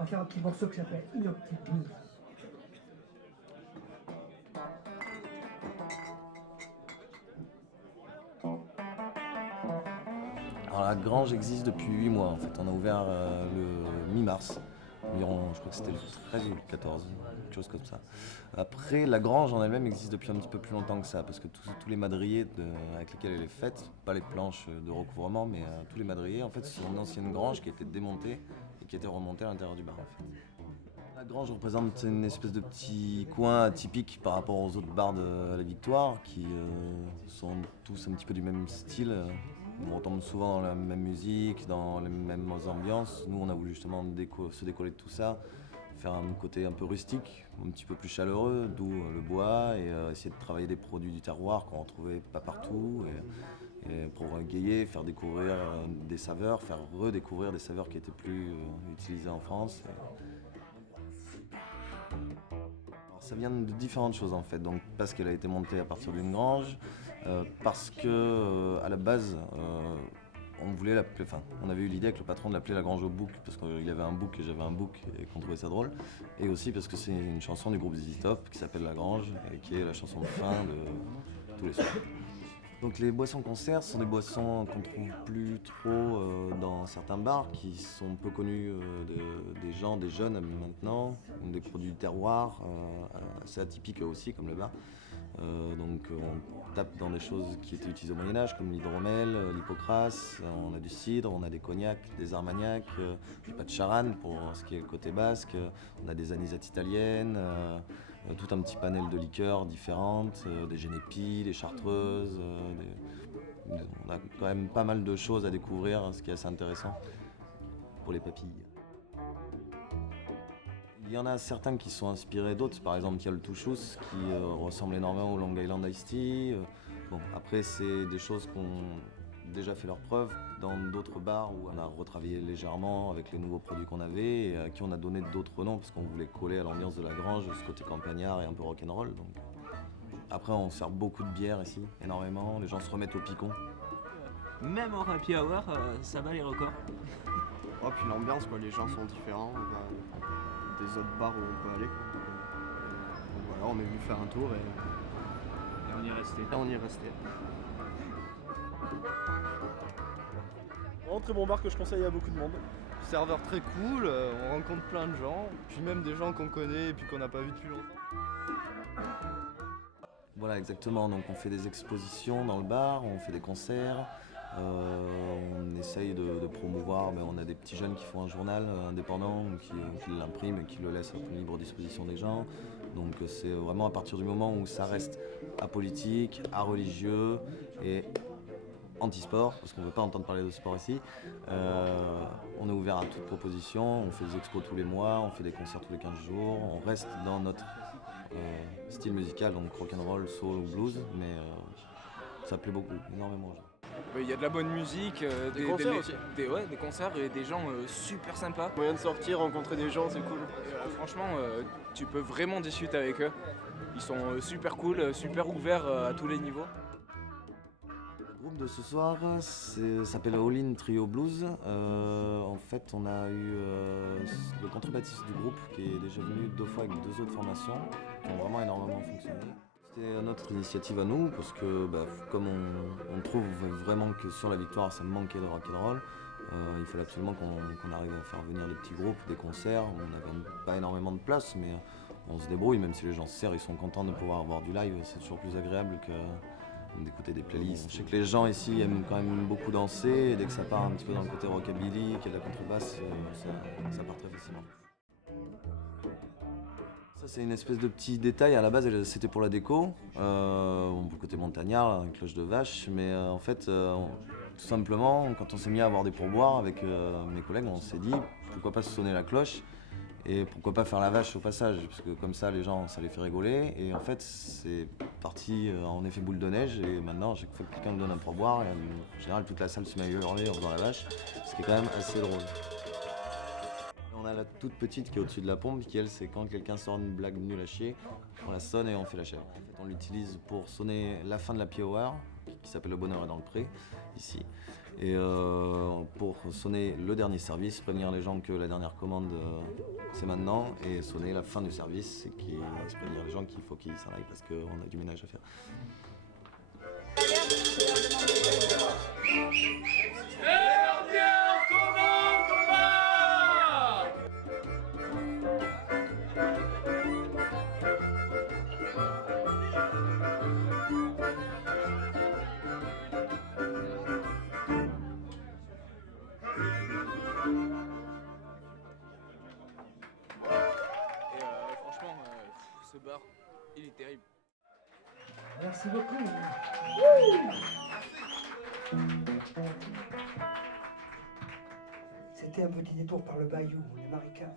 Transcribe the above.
On va faire un petit morceau qui s'appelle Inoptique Blues. Alors la grange existe depuis 8 mois en fait. On a ouvert le mi-mars, environ, je crois que c'était le 13 ou le 14, quelque chose comme ça. Après, la grange en elle-même existe depuis un petit peu plus longtemps que ça, parce que tous les madriers avec lesquels elle est faite, pas les planches de recouvrement, mais tous les madriers, en fait, c'est une ancienne grange qui a été démontée et qui a été remontée à l'intérieur du bar. En fait. La grange représente une espèce de petit coin atypique par rapport aux autres bars de la Victoire, qui sont tous un petit peu du même style. On retombe souvent dans la même musique, dans les mêmes ambiances. Nous, on a voulu justement se décoller de tout ça, faire un côté un peu rustique, un petit peu plus chaleureux, d'où le bois, et essayer de travailler des produits du terroir qu'on ne retrouvait pas partout, et pour égayer, faire découvrir des saveurs, faire redécouvrir des saveurs qui étaient plus utilisées en France. Alors, ça vient de différentes choses en fait, donc parce qu'elle a été montée à partir d'une grange, parce que à la base on voulait l'appeler, enfin on avait eu l'idée avec le patron de l'appeler la grange au bouc parce qu'il y avait un bouc et j'avais un bouc et qu'on trouvait ça drôle, et aussi parce que c'est une chanson du groupe ZZ Top qui s'appelle La Grange et qui est la chanson de fin de tous les soirs. Donc les boissons concerts sont des boissons qu'on trouve plus trop dans certains bars qui sont peu connus des gens, des jeunes maintenant, des produits du terroir, assez atypiques aussi comme le bar. Donc on tape dans des choses qui étaient utilisées au Moyen-Âge comme l'hydromel, l'hypocras, on a du cidre, on a des cognacs, des armagnacs, du pas de charanne pour ce qui est le côté basque, on a des anisettes italiennes, tout un petit panel de liqueurs différentes, des génépies, des chartreuses, on a quand même pas mal de choses à découvrir, ce qui est assez intéressant pour les papilles. Il y en a certains qui sont inspirés d'autres, par exemple il y a le Touchous qui ressemble énormément au Long Island Iced Tea. Bon, après c'est des choses qui ont déjà fait leurs preuves dans d'autres bars où on a retravaillé légèrement avec les nouveaux produits qu'on avait et à qui on a donné d'autres noms parce qu'on voulait coller à l'ambiance de la grange, ce côté campagnard et un peu rock'n'roll. Donc. Après on sert beaucoup de bière ici, énormément, les gens se remettent au picon. Même en happy hour, ça bat les records. Oh, puis l'ambiance, quoi, les gens sont différents des autres bars où on peut aller. Quoi. Donc voilà, on est venu faire un tour Et on y est resté. on y est resté. Vraiment très bon bar que je conseille à beaucoup de monde. Serveur très cool, on rencontre plein de gens, puis même des gens qu'on connaît et puis qu'on n'a pas vu depuis longtemps. Voilà, exactement. Donc on fait des expositions dans le bar, on fait des concerts, on essaye de promouvoir. Mais on a des petits jeunes qui font un journal indépendant, qui l'impriment et qui le laissent à la libre disposition des gens. Donc c'est vraiment à partir du moment où ça reste apolitique, areligieux et anti-sport, parce qu'on ne veut pas entendre parler de sport ici. On est ouvert à toute proposition, on fait des expos tous les mois, on fait des concerts tous les 15 jours, on reste dans notre style musical, donc rock'n'roll, soul ou blues, mais ça plaît beaucoup, énormément aux gens. Il y a de la bonne musique, Des concerts aussi. Des concerts et des gens super sympas. Moyen de sortir, rencontrer des gens, c'est cool. Franchement, tu peux vraiment discuter avec eux. Ils sont super cool, super ouverts à tous les niveaux. Le groupe de ce soir s'appelle All In Trio Blues. En fait, on a eu le contrebassiste du groupe qui est déjà venu 2 fois avec 2 autres formations qui ont vraiment énormément fonctionné. C'était notre initiative à nous parce que comme on trouve vraiment que sur la Victoire ça manquait de rock'n'roll, il fallait absolument qu'on arrive à faire venir des petits groupes, des concerts. On n'avait pas énormément de place mais on se débrouille, même si les gens se serrent, ils sont contents de pouvoir avoir du live, c'est toujours plus agréable que d'écouter des playlists. Je sais que les gens ici aiment quand même beaucoup danser et dès que ça part un petit peu dans le côté rockabilly, qu'il y a de la contrebasse, ça part très facilement. Ça c'est une espèce de petit détail, à la base c'était pour la déco, pour le côté montagnard, une cloche de vache, mais en fait tout simplement quand on s'est mis à avoir des pourboires avec mes collègues, on s'est dit pourquoi pas sonner la cloche et pourquoi pas faire la vache au passage, parce que comme ça les gens ça les fait rigoler, et en fait c'est parti en effet boule de neige, et maintenant à chaque fois que quelqu'un me donne un pourboire, en général toute la salle se met à hurler en faisant la vache, ce qui est quand même assez drôle. On a la toute petite qui est au-dessus de la pompe, qui elle c'est quand quelqu'un sort une blague nulle à chier, on la sonne et on fait la chèvre. En fait on l'utilise pour sonner la fin de la happy hour, qui s'appelle Le Bonheur est dans le Pré, ici. Et pour sonner le dernier service, prévenir les gens que la dernière commande c'est maintenant, et sonner la fin du service, et qui se prévenir les gens qu'il faut qu'ils s'en aillent parce qu'on a du ménage à faire. Et franchement, ce bar, il est terrible. Merci beaucoup. C'était un petit détour par le bayou, les marécages.